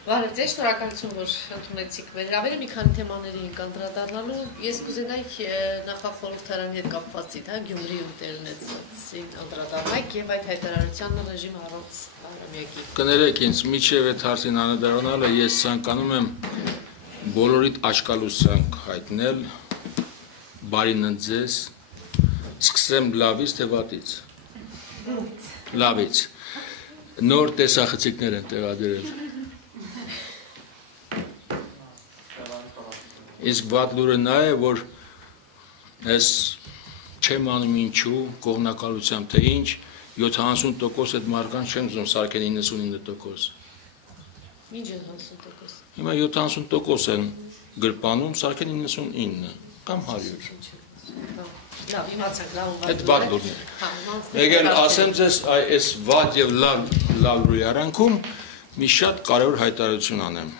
Վարդեր, շնորհակալություն, որ ընդունեցիք մեր հրավերը, մի քանի թեմաների ենք անդրադառնալու։ Ես կուզենայի նախախորհրդարանի հետ կապվածից, Գյումրիում տեղ ունեցածին անդրադառնալ եւ այդ հայտարարության ռեժիմը առանց Արամյակի։ Կներեք ինձ, միջև այդ հարցին անդրադառնալը ես ցանկանում եմ բոլորիդ աշկալուսանք հայտնել, բարին ձեզ, սկսեմ լավից թե վատից։ Լավից։ Նոր տեսախցիկներ են տեղադրել։ Իսկ վատ լուրը նա է, որ ես չեմ անում ինչու, կողմնակալությամբ թե ինչ, 70% այդ մարդկանց չեմ ուզում սարքել 99%։ Ինչ է 70%։ Հիմա 70% են գրպանում, սարքել 99 կամ 100։ Լավ, իմացանք, լավ այդ վատ լուրն է։ Եկել ասեմ ձեզ, այս վատ եւ լավ լուրի արանքում մի շատ կարևոր հայտարարություն անեմ։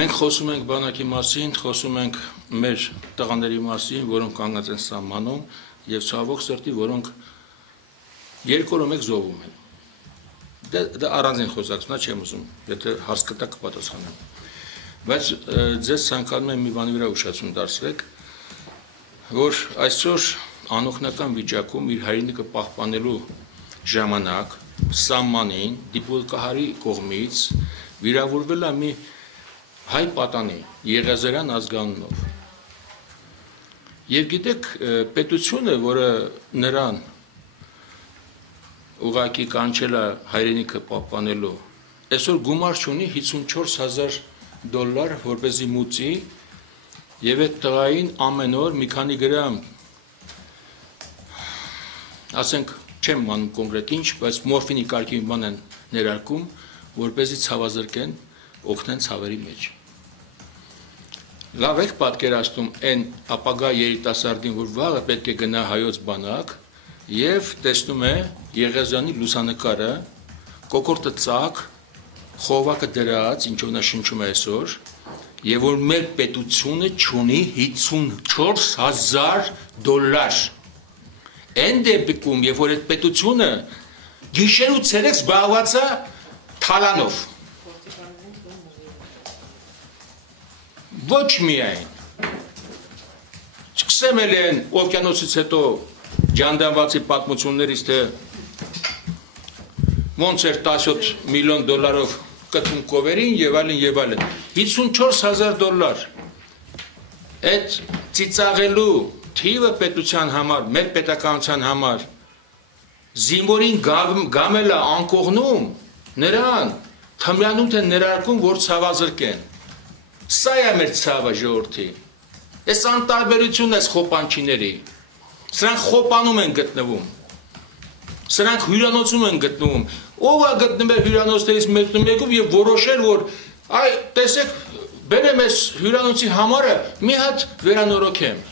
Մենք խոսում ենք բանակի մասին, խոսում ենք մեր տղաների մասին, որոնք կանգնած են սահմանում եւ ցավոք սրտի, որոնք երկու օր մեկ զոհվում են։ Դա առանձին խոսակցությունա չեմ ուզում, եթե հարց կտա կպատասխանեմ։ Բայց ձեզ ցանկանում եմ մի բանի վրա ուշադրություն դարձրեք, որ այսօր անօգնական վիճակում իր հայրենիքը պահպանելու ժամանակ սահմանին դիպուլկահարի կողմից վիրավորվել է մի հայ պատանի Եղիազարյան ազգանունով։ Եվ գիտեք, պետությունը, որը նրան ուղղակի կանչել է հայրենիքը պահպանելու, այսօր գումար չունի $54,000, որպեսզի մուծի, եւ այդ տղային ամեն օր մի քանի գրամ, ասենք չեմ անում կոնկրետ ինչ, բայց մորֆինի կարգի մի բան են ներարկում, որպեսզի ցավազրկեն, օգնեն ցավերի մեջ։ Լավ եք պատկերացնում այն ապագա երիտասարդին, որ վաղը պետք է գնա հայոց բանակ եւ տեսնում է Եղիազարյանի լուսանկարը, կոկորտը ծակ, խողովակը դրած, ինչով նա շնչում է այսօր, եւ որ մեր պետությունը չունի $54,000։ Այն դեպքում, երբ որ այդ պետությունը գիշեր ու ցերեկ զբաղված է թալանով։ Ոչ միայն։ Չկսեմ էլ են օվկիանոսից հետո ջանդանվածի պատմություններից, թե ոնց էր $17 միլիոն կտրում կովերին եւ այլն, $54,000։ Այդ ծիծաղելու թիվը պետության համար, մեր պետականության համար, զինվորին գամելը անկողնում, նրան թմրանութ են ներարկում, որ ցավազրկեն։ Սա է մեր ցավը ժողովրդի։ Այս անտարբերությունն է խոպանչիների։ Սրանք խոպանում են գտնվում։ Սրանք հյուրանոցում են գտնվում։ Ով է գտնվել հյուրանոցներից մեկում եւ որոշել, որ այ տեսեք, բերեմ այս հյուրանոցի համարը մի հատ վերանորոգեմ։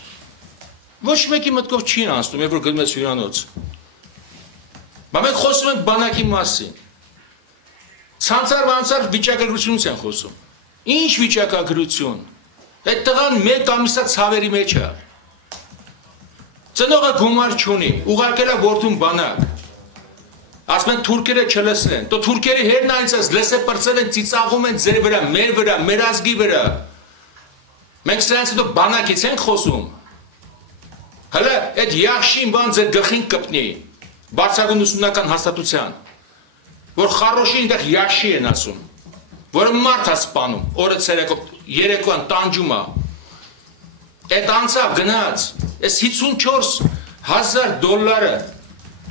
Ոչ մեկի մտքով չի անցնում, երբ որ գնում ես հյուրանոց։ Բայց մենք խոսում ենք բանակի մասին։ Ցանցար վիճակագրությունից են խոսում։ Ինչ վիճակագրություն։ Այդ տղան մեկ ամիսա ցավերի մեջ է։ Ծնողը գումար չունի, ուղարկել է որդուն բանակ։ Ասում են թուրքերը չլսեն, તો թուրքերի հերն այնպես լսե պրծել են, ծիծաղում են ձեր վրա, մեր ազգի վրա։ Մենք սրանց հետո բանակից ենք խոսում։ Հələ այդ յախշին բան ձեր գլխին կպնի, բարձրագույն ուսումնական հաստատության, որ խառոշի այնտեղ յախշի են ասում, որը մարդ է սպանում, օրը ցերեկով, երեկոյան տանջում է։ Այդ անցավ գնաց, այս $54,000,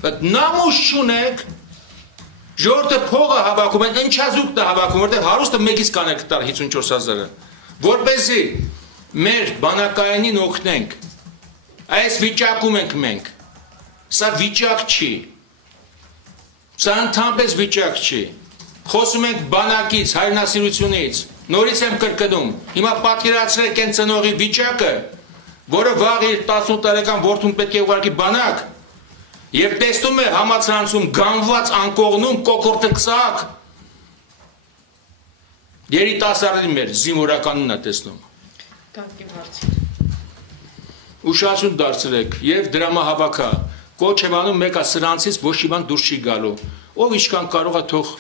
բայց նամուս չունեք, ժողովուրդը փողը հավաքում են, ընչազուկն է հավաքում, որտեղ հարուստը մեկից կանեք տալ 54,000-ը, որպեսզի մեր բանակայինին օգնենք։ Այս վիճակում ենք մենք։ Սա վիճակ չի։ Սա ընդհանրապես վիճակ չի։ Խոսում ենք բանակից, հայրենասիրությունից։ Նորից եմ կրկնում։ Հիմա պատկերացրեք այն ծնողի վիճակը, որը վաղ իր 18 տարեկան որդուն պետք է ուղարկի բանակ, եւ տեսնում է համացանցում գանված անկողնում կոկորտը ծակ։ Երիտասարդի մեր զինվորականն է տեսնում։ Կանգնի հարցին։ Ուշադրություն դարձրեք եւ դրամահավաքը կոչ եմ անում մեկը սրանցից ոչ մի բան դուրս չի գալու ով ինչքան կարող է թող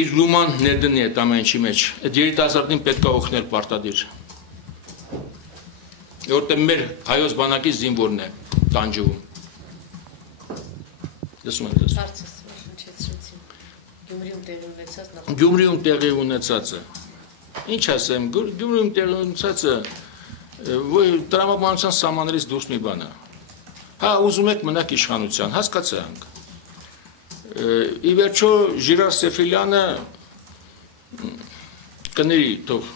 իր լուման ներդնի այդ ամեն ինչի մեջ։ Այդ երիտասարդին պետք է օգնել պարտադիր։ Որտեղ մեր հայոց բանակի զինվորն է տանջվում։ Լսում եք դες։ Գյումրիում տեղի ունեցածը։ Ինչ ասեմ, Գյումրիում տեղի ունեցածը տրամաբանության սահմաններից դուրս մի բան է։ Հա, ուզում եք մնաք իշխանության, հասկացանք։ Ի վերջո Ժիրար Սեֆիլյանը կների թող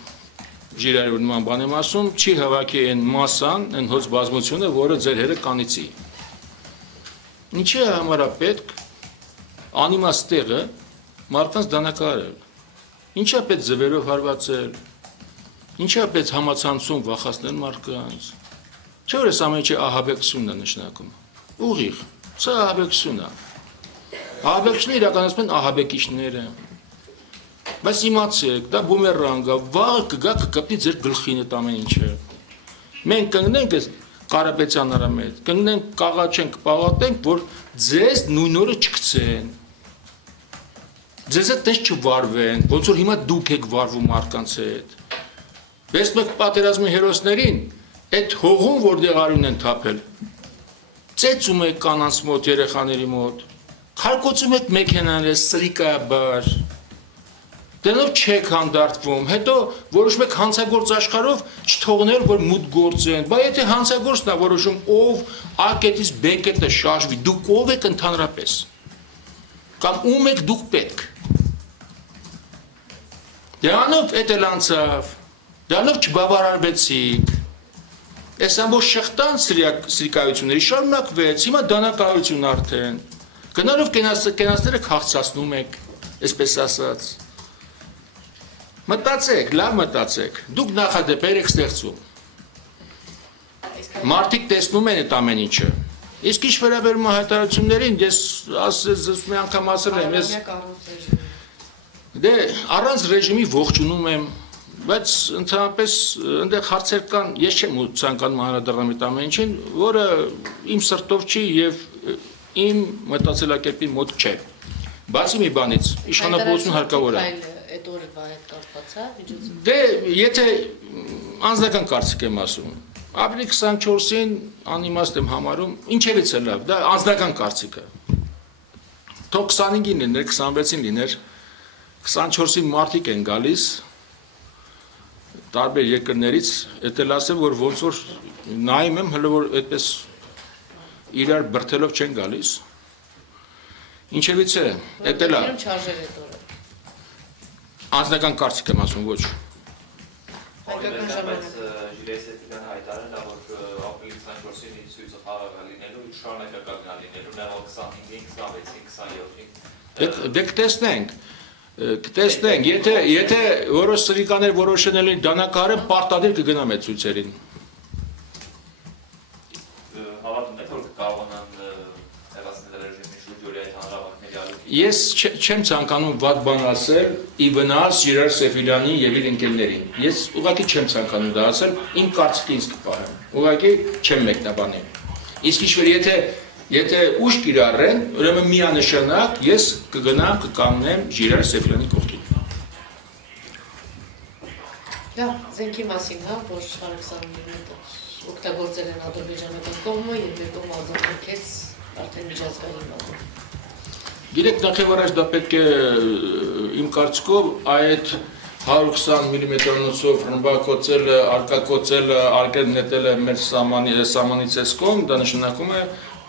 Ժիրարի նման բան եմ ասում, չի հավաքի այն մասան, այն հոց բազմությունը, որը ձեր հերը կանիցի։ Ինչի է համարա պետք անիմաստ տեղը մարդկանց դանակարել։ Ինչի է պետք ձվերով հարվածել, ինչի է պետք համացանցում վախացնել մարդկանց։ Չէ՞ որ այս ամեն ինչը ահաբեկությունն է նշանակում։ Ուղիղ, սա ահաբեկություն է։ Ահաբեկությունը իրականացնում են ահաբեկիչները։ Բայց իմացեք, դա բումերանգ է, վաղ կգա կկպտի ձեր գլխին այդ ամեն ինչը։ Մենք կանգնենք այս Կարապետյան արամետ, կանգնենք կաղաչենք, պաղատենք, որ ձեզ նույն օրը չգցեն։ Ձեզ հետ տես չվարվեն, ոնց որ հիմա դուք եք վարվում մարդկանց հետ։ Տեսնում եք պատերազմի հերոսներին, այդ հողում որտեղ արյուն են թափել, ծեծում եք կանանց մոտ, երեխաների մոտ, քարկոծում եք մեքենաները սրիկաբար, դրանով չեք հանդարտվում, հետո որոշում եք հանցագործ աշխարհով չթողնել, որ մուտք գործեն, բայց եթե հանցագործն է որոշում, ով A կետից B կետը շարժվի, դուք ով եք ընդհանրապես, կամ ում եք դուք պետք։ Դրանով էդ էլ անցավ, դրանով չբավարարվեցիք, այս ամբողջ շղթան սրիկայությունների շարունակվեց, հիմա դանակահարություն արդեն, գնալով կենացները քաղցրացնում եք, այսպես ասած։ Մտածեք, լավ մտածեք, դուք նախադեպեր եք ստեղծում։ Մարդիկ տեսնում են այդ ամեն ինչը։ Իսկ ինչ վերաբերում է հայտարարություններին, ես մի անգամ ասել եմ, դե առանց ռեժիմի ողջունում եմ, բայց ընդհանրապես այնտեղ հարցեր կան, ես չեմ ցանկանում անդրադառնալ այդ ամեն ինչին, որը իմ սրտով չի եւ իմ մտածելակերպի մոտ չէ։ Բացի մի բանից, իշխանապողություն հարկավոր է։ Այդ օրվա հետ կապված է միջոցը։ Դե եթե անձնական կարծիք եմ ասում, ապրիլի 24-ին անիմաստ եմ համարում, ինչևից է լավ, դա անձնական կարծիք է։ Թող 25-ին լիներ, 26-ին լիներ, 24-ին մարդիկ են գալիս տարբեր երկրներից, այդ էլ ասեմ, որ ոնց որ նայում եմ, հələ որ այդպես իրար բրթելով չեն գալիս։ Ինչևից է, այդ էլ է։ Անձնական կարծիք եմ ասում, ոչ։ Հայկական ժամանակ։ Ժիրեսետիկան հայտարարել է, որ ապրիլի 24-ին ցույցը խաղաղ լինելու, շարունակական լինելու, նեղալ 25-ին, 26-ին, 27-ին։ Դե կտեսնենք, եթե որոշ սրիկաներ որոշել են դանակահարել, պարտադիր կգնամ այդ ցույցերին։ Հավատում եք, որ կկարողանան հեղացնել ռեժիմի շուրջօրյա այդ հանրավանքների ալուպ։ Ես չեմ ցանկանում վատ բան ասել ի վնաս Ժիրար Սեֆիլյանի եւ իր ընկերներին։ Ես ուղղակի չեմ ցանկանում դա ասել, իմ կարծիքը ինձ կպահեմ։ Ուղղակի չեմ մեկնաբանի։ Իսկ ինչ-որ եթե ուշ կիրառեն, ուրեմն միանշանակ ես կգնամ կկանգնեմ Ժիրար Սեֆիլյանի կողքին։ Դա զենքի մասին, հա, որ Շարքսյանը օգտագործել են ադրբեջանական կողմը եւ մեր կողմը արձանագրեց արդեն միջազգային բանը։ Գիտեք, նախևառաջ դա պետք է իմ կարծիքով այդ 120 մմ-ով ռմբակոծելը, արկակոծելը, արկել նետելը մեր սահմանից էս կողմ, դա նշանակում է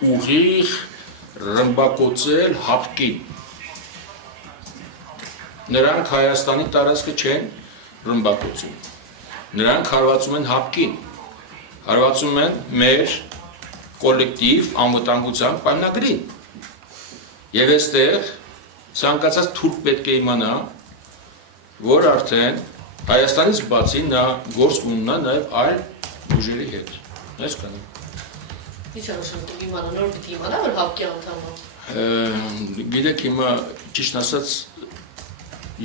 ուղիղ ռմբակոծել հապկին։ Նրանք Հայաստանի տարածքը չեն ռմբակոծում։ Նրանք հարվածում են հապկին։ Հարվածում են մեր կոլեկտիվ անվտանգության պայմանագրին։ Եվ այստեղ ցանկացած թուրք պետք է իմանա, որ արդեն Հայաստանից բացի նա գործ ունենա նաև այլ ուժերի հետ։ Այսքանը։ Ինչ է նշանակում իմանա, նոր պիտի իմանա, որ հապկի անդամ է։ Գիտեք, հիմա ճիշտ ասած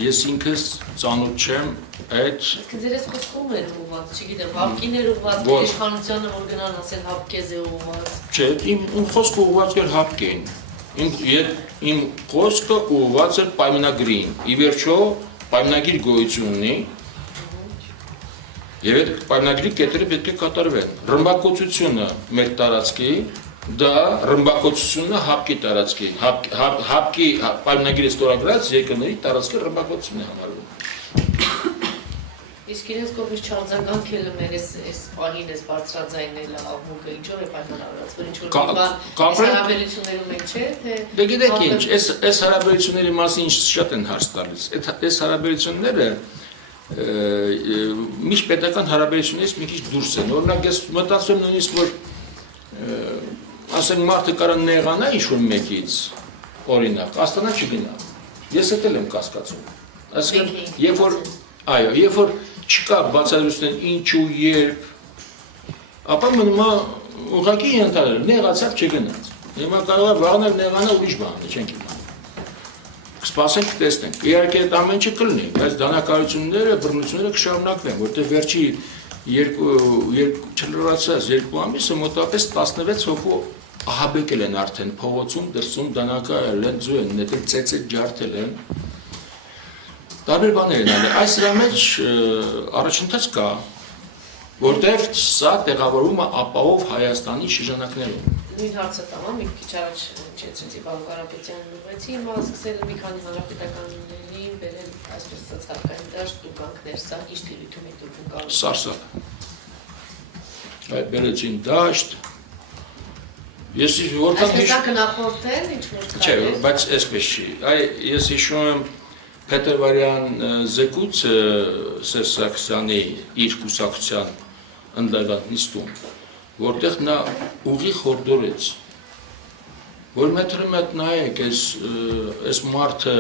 ես ինքս ծանոթ չեմ այդ Ձերս խոսքում էր ուղված, չգիտեմ, հապկիներ ուղված, իշխանությանը որ գնան ասեն հապկեզ է ուղված։ Չէ, իմ խոսքը ուղված էր հապկին։ Իմ խոսքը ուղղված է պայմանագրին։ Ի վերջո պայմանագիր գոյություն ունի եւ այդ պայմանագրի կետերը պետք է կատարվեն։ Ռմբակոծությունը մեր տարածքի, դա ռմբակոծությունը հապկի տարածքի, հապկի պայմանագրի ստորագրած երկրների տարածքի ռմբակոծությունն է համարվում։ Իսկ իրենց կողմից չարձագանքելը մեր այս պահին այս բարձրաձայնելը աղմուկը ինչով է պայմանավորված, որ ինչ-որ բան հարաբերություններում են, չէ՞, թե Դե գիտեք ինչ, այս հարաբերությունների մասին շատ են հարց տալիս։ Այս հարաբերությունները միջպետական հարաբերություններից մի քիչ դուրս են։ Օրինակ ես մտածում նույնիսկ որ ասենք մարդը կարող նեղանա ինչ-որ մեկից, օրինակ, Աստանա չգնա։ Ես էլ եմ կասկածում։ Այսինքն, երբ որ չկա բացատրություն ինչու երբ, ապա մնում է ուղղակի ենթադրել, նեղացավ չգնաց։ Հիմա կարող է վաղն նեղանա ուրիշ բան է, չենք իմանում։ Սպասենք տեսնենք։ Իհարկե այդ ամեն ինչը կլինի, բայց դանակարությունները, բռնությունները կշարունակվեն, որտեղ վերջի չլրացած 2 ամիսը մոտավորապես 16 հոգու ահաբեկել են արդեն փողոցում, դրսում դանակարել են, ձու են նետել, ծեծել, ջարդել են։ Տարբեր բաներ են արել։ Այս դրա մեջ առաջընթաց կա, որտեղ սա տեղավորվում է ապահով Հայաստանի շրջանակներում։ Նույն հարցը տամ, մի քիչ առաջ չեցրեցի պարոն Կարապետյանն ուղղեցի, հիմա սկսել մի քանի հանրապետականների բերել այսպես ցածկային դաշտ ու կանքներ, սա ինչ դիրույթում է դուք կարող։ Սարսափ։ Այդ բերեցին դաշտ։ Ես որքան հիշում եմ նախորդել, ինչ որ Չէ, բայց այսպես չի։ Ես հիշում եմ Փետրվարյան զեկույցը Սերժ Սարգսյանի իր կուսակցության ընդլայնված նիստում, որտեղ նա ուղիղ հորդորեց, որ մեկ նայեք, այս մարդը,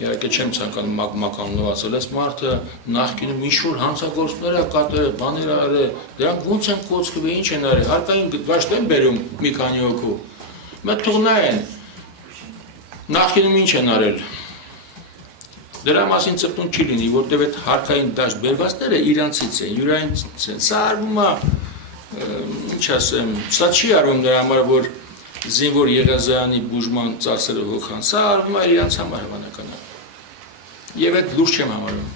իհարկե չեմ ցանկանում մականունացնել, այս մարդը նախկինում ինչ-որ հանցագործություններ է կատարել, բաներ արել, դրանք ո՞նց են կոծկվել, ինչ են արել, հարկային դաշտ են բերում մի քանի հոգու, մեկ թող նայեն, նախկինում ինչ են արել։ Դրա մասին ծպտուն չի լինի, որտեղ այդ հարկային դաշտ բերվածները իրանցից են, յուրայինցից են։ Սա արվում է, ինչ ասեմ, սա չի արվում դրա համար, որ զինվոր Եղիազարյանի բուժման ծախսերը հոգան, սա արվում է իրանց համար հավանականաբար։ Եվ այդ լուրջ չեմ համարում։